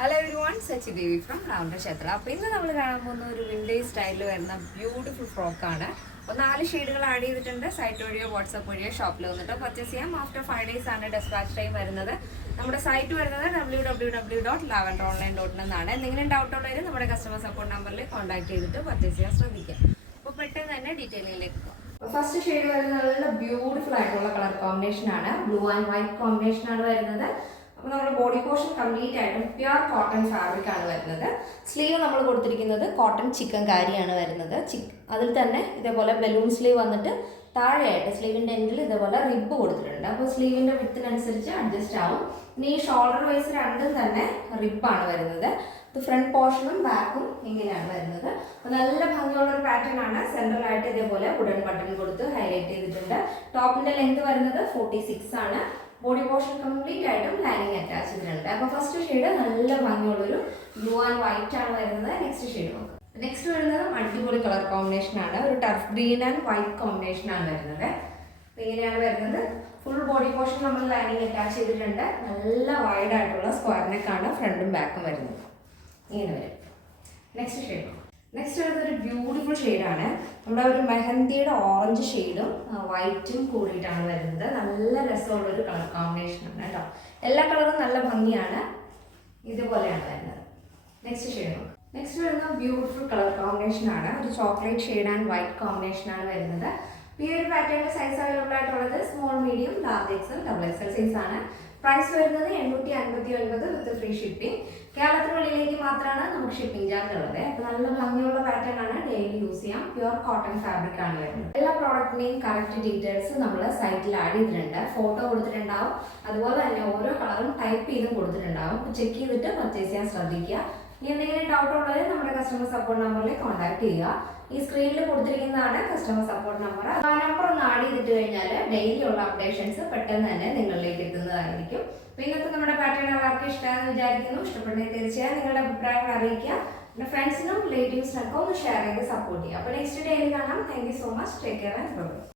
Hello everyone, Sachi Devi from റാവുണ്ടർ ക്ഷേത്ര. അപ്പോൾ ഇന്ന് നമ്മൾ കാണാൻ പോകുന്ന ഒരു വിൻറ്റേജ് സ്റ്റൈലിൽ വരുന്ന ബ്യൂട്ടിഫുൾ ഫ്രോക്കാണ്. അപ്പോൾ 4 ഷെയ്ഡുകൾ ആഡ് ചെയ്തിട്ടുണ്ട്. സൈറ്റ് വഴിയോ വാട്സപ്പ് വഴിയോ ഷോപ്പിൽ വന്നിട്ട് പർച്ചേസ് ചെയ്യാം. ആഫ്റ്റർ 5 days ആണ് ഡെസ്പാച്ച് ടൈം വരുന്നത്. നമ്മുടെ സൈറ്റ് വരുന്നത് www.lavenderonline.in എന്നാണ്. എന്തെങ്കിലും ഡൗട്ട് ഉള്ളവർ നമ്മുടെ കസ്റ്റമർ സപ്പോർട്ട് നമ്പറിൽ കോൺടാക്ട് ചെയ്തിട്ട് പർച്ചേസ് ചെയ്യാൻ ശ്രദ്ധിക്കാം. അപ്പോൾ പെട്ടെന്ന് തന്നെ ഡീറ്റെയിലിലേക്ക് പോകാം. ഫസ്റ്റ് ഷെയ്ഡ് വരുന്നത് നല്ല ബ്യൂട്ടിഫുൾ ആയിട്ടുള്ള കളർ കോമ്പിനേഷൻ ആണ്. ബ്ലൂ ആൻഡ് വൈറ്റ് കോമ്പിനേഷൻ ആണ് വരുന്നത്. അപ്പോൾ നമ്മുടെ ബോഡി പോർഷൻ കംപ്ലീറ്റ് ആയിട്ടും പ്യുർ കോട്ടൺ ഫാബ്രിക് ആണ് വരുന്നത്. സ്ലീവ് നമ്മൾ കൊടുത്തിരിക്കുന്നത് കോട്ടൺ ചിക്കൻ കാരിയാണ് വരുന്നത്. അതിൽ തന്നെ ഇതേപോലെ ബലൂൺ സ്ലീവ് വന്നിട്ട് താഴെയായിട്ട് സ്ലീവിൻ്റെ എൻഡിൽ ഇതേപോലെ റിബ് കൊടുത്തിട്ടുണ്ട്. അപ്പോൾ സ്ലീവിൻ്റെ വിത്തിനനുസരിച്ച് അഡ്ജസ്റ്റ് ആവും. ഇനി ഈ ഷോൾഡർ വൈസ് രണ്ടും തന്നെ റിബാണ് വരുന്നത്. ഇത് ഫ്രണ്ട് പോർഷനും ബാക്കും ഇങ്ങനെയാണ് വരുന്നത്. അപ്പോൾ നല്ല ഭംഗിയുള്ള ഒരു പാറ്റേൺ ആണ്. സെൻട്രലായിട്ട് ഇതേപോലെ വുഡൻ ബട്ടൺ കൊടുത്ത് ഹൈലൈറ്റ് ചെയ്തിട്ടുണ്ട്. ടോപ്പിൻ്റെ ലെങ്ത് വരുന്നത് 46 ആണ്. ബോഡി പോർഷൻ കംപ്ലീറ്റ് ആയിട്ടും ലൈനിങ് അറ്റാച്ച് ചെയ്തിട്ടുണ്ട്. അപ്പോൾ ഫസ്റ്റ് ഷെയ്ഡ് നല്ല ഭംഗിയുള്ളൊരു ബ്ലൂ ആൻഡ് വൈറ്റ് ആണ് വരുന്നത്. നെക്സ്റ്റ് ഷെയ്ഡ് നോക്കാം. നെക്സ്റ്റ് വരുന്നത് അടിപൊളി കളർ കോമ്പിനേഷൻ ആണ്. ഒരു turf green and white combination ആണ് വരുന്നത്. അപ്പോൾ ഇങ്ങനെയാണ് വരുന്നത്. ഫുൾ ബോഡി പോർഷൻ നമ്മൾ ലൈനിങ് അറ്റാച്ച് ചെയ്തിട്ടുണ്ട്. നല്ല വൈഡ് ആയിട്ടുള്ള സ്ക്വയർ നെക്കാണ് ഫ്രണ്ടും ബാക്കും വരുന്നത്. ഇങ്ങനെ വരും. Next shade. നെക്സ്റ്റ് വരുന്നത് ഒരു ബ്യൂട്ടിഫുൾ ഷെയ്ഡാണ്. നമ്മുടെ ഒരു മെഹന്തിയുടെ ഓറഞ്ച് ഷെയ്ഡും വൈറ്റും കൂടിയിട്ടാണ് വരുന്നത്. നല്ല രസമുള്ളൊരു കളർ കോമ്പിനേഷനാണ് കേട്ടോ. എല്ലാ കളറും നല്ല ഭംഗിയാണ്. ഇതുപോലെയാണ് വരുന്നത്. Next shade. നെക്സ്റ്റ് വരുന്ന ബ്യൂട്ടിഫുൾ കളർ കോമ്പിനേഷനാണ്. ഒരു ചോക്ലേറ്റ് ഷെയ്ഡ് ആൻഡ് വൈറ്റ് കോമ്പിനേഷനാണ് വരുന്നത്. ഈ ഒരു പാറ്റേണിൻ്റെ സൈസ് അവൈലബിൾ ആയിട്ടുള്ളത് small, medium, large XL, double XL size ആണ്. പ്രൈസ് വരുന്നത് 859 വിത്ത് ഫ്രീ ഷിപ്പിംഗ്. കേരളത്തിനുള്ളിലേക്ക് മാത്രമാണ് നമുക്ക് ഷിപ്പിംഗ് ചാർജ് ഉള്ളത്. അപ്പോൾ നല്ല ഭംഗിയുള്ള പാറ്റേൺ ആണ്. ഡെയിലി യൂസ് ചെയ്യാം. പ്യുർ കോട്ടൺ ഫാബ്രിക് ആണ് വരുന്നത്. എല്ലാ പ്രോഡക്റ്റിനെയും കറക്റ്റ് ഡീറ്റെയിൽസ് നമ്മൾ സൈറ്റിൽ ആഡ് ചെയ്തിട്ടുണ്ട്. ഫോട്ടോ കൊടുത്തിട്ടുണ്ടാവും. അതുപോലെ തന്നെ ഓരോ കളറും ടൈപ്പ് ചെയ്തും കൊടുത്തിട്ടുണ്ടാവും. ചെക്ക് ചെയ്തിട്ട് പർച്ചേസ് ചെയ്യാൻ ശ്രദ്ധിക്കുക. ഇനി എന്തെങ്കിലും ഡൗട്ട് ഉള്ളവർ നമ്മുടെ കസ്റ്റമർ സപ്പോർട്ട് നമ്പറിൽ കോൺടാക്ട് ചെയ്യുക. ഈ സ്ക്രീനിൽ കൊടുത്തിരിക്കുന്നതാണ് കസ്റ്റമർ സപ്പോർട്ട് നമ്പർ. ആ നമ്പർ ഒന്ന് ആഡ് ചെയ്തിട്ട് കഴിഞ്ഞാൽ ഡെയിലി ഉള്ള അപ്ഡേഷൻസ് പെട്ടെന്ന് തന്നെ നിങ്ങളിലേക്ക് എത്തുന്നതായിരിക്കും. അപ്പോൾ ഇന്നത്തെ നമ്മുടെ പാറ്റേൺ എല്ലാവർക്കും ഇഷ്ടമാണെന്ന് വിചാരിക്കുന്നു. ഇഷ്ടപ്പെടുന്നത് തീർച്ചയായും നിങ്ങളുടെ അഭിപ്രായങ്ങൾ അറിയിക്കുക. പിന്നെ ഫ്രണ്ട്സിനും റിലേറ്റീവ്സിനൊക്കെ ഒന്ന് ഷെയർ ചെയ്ത് സപ്പോർട്ട് ചെയ്യുക. അപ്പോൾ നെക്സ്റ്റ് ഡേയിൽ കാണാം. Thank you so much. Take care and by.